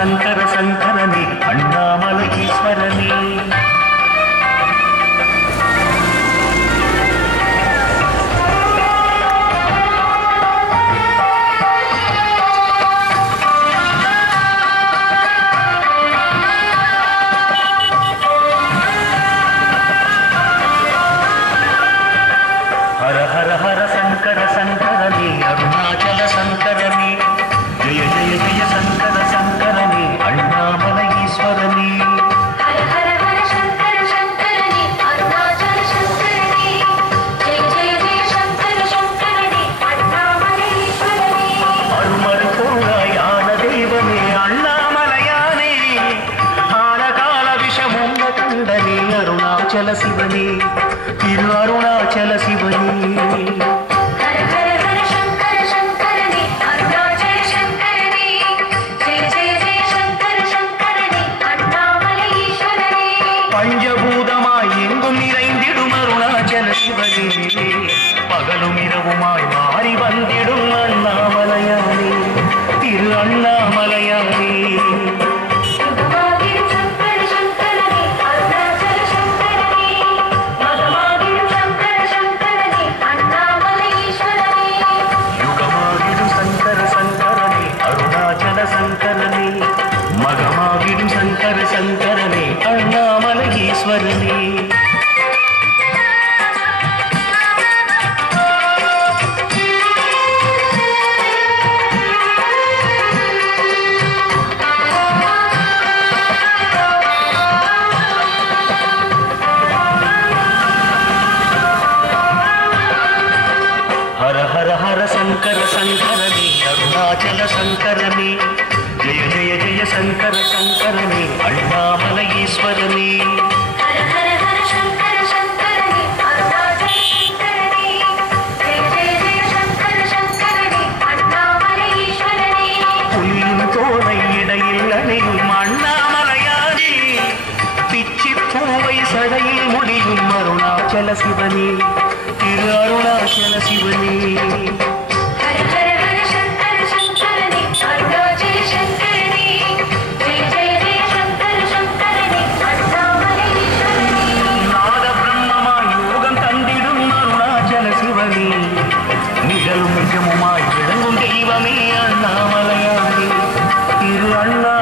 శంకర శంకరని అన్నామలయీశ్వరని హర హర హర శంకర శంకరని అరుణాచల శంకరని జయ జయ జయ శంకర శంకరని అన్నామలయీశ్వరని హర హర హర శంకర శంకరని అరుణాచల శంకరని జయ జయ జయ శంకర శంకరని అన్నామలయీశ్వరని అరుమరుకోయాన దైవమే అన్నామలయానే ఆనకాల విషమున్న తండని అరుణాచల శివని తిరు అరుణాచల శివని హర హర హర శంకర శంకరని అరుణాచల శంకరని జయ జయ జయ శంకర శంకరని అన్నామలయీశ్వరని பஞ்சபூதமாய் எங்கும் நிறைந்திடும் அருணாச்சல சிவனே பகலும் இரவுமாய் மாறி வந்திடும் அண்ணாமலையானே திரு அண்ணாமலையானே యుగమాగిడు శంకర శంకరని అరుణాచల శంకరని మగమాగిడు శంకర శంకరని అన్నామలయీశ్వరని యుగమాగిడు శంకర శంకరని అరుణాచల శంకరని మగమాగిడు శంకర శంకరని అన్నామలయీశ్వరని హర హర హర శంకర శంకరని అరుణాచల శంకరని జయ జయ జయ శంకర శంకరని అన్నామలయీశ్వరని హర హర హర శంకర శంకరని అరుణాచల శంకరని జయ జయ జయ శంకర శంకరని అన్నామలయీశ్వరని புல்லும் தோலை இடையில்லனையும் அண்ணாமலையானே பிச்சி பூவை சடையில் முடியும் அருணாச்சல சிவனே திரு அருணாச்சல சிவனே హర హర హర శంకర శంకరని అరుణాచల శంకరని జయ జయ జయ శంకర శంకరని అన్నామలయీశ్వరని நாத பிரம்மமாய் யோகம் தந்திடும் அருணாச்சல சிவனே நிகழும் நிஜமுமாய் விளங்கும் தெய்வமே அண்ணாமலையானே திரு அண்ணா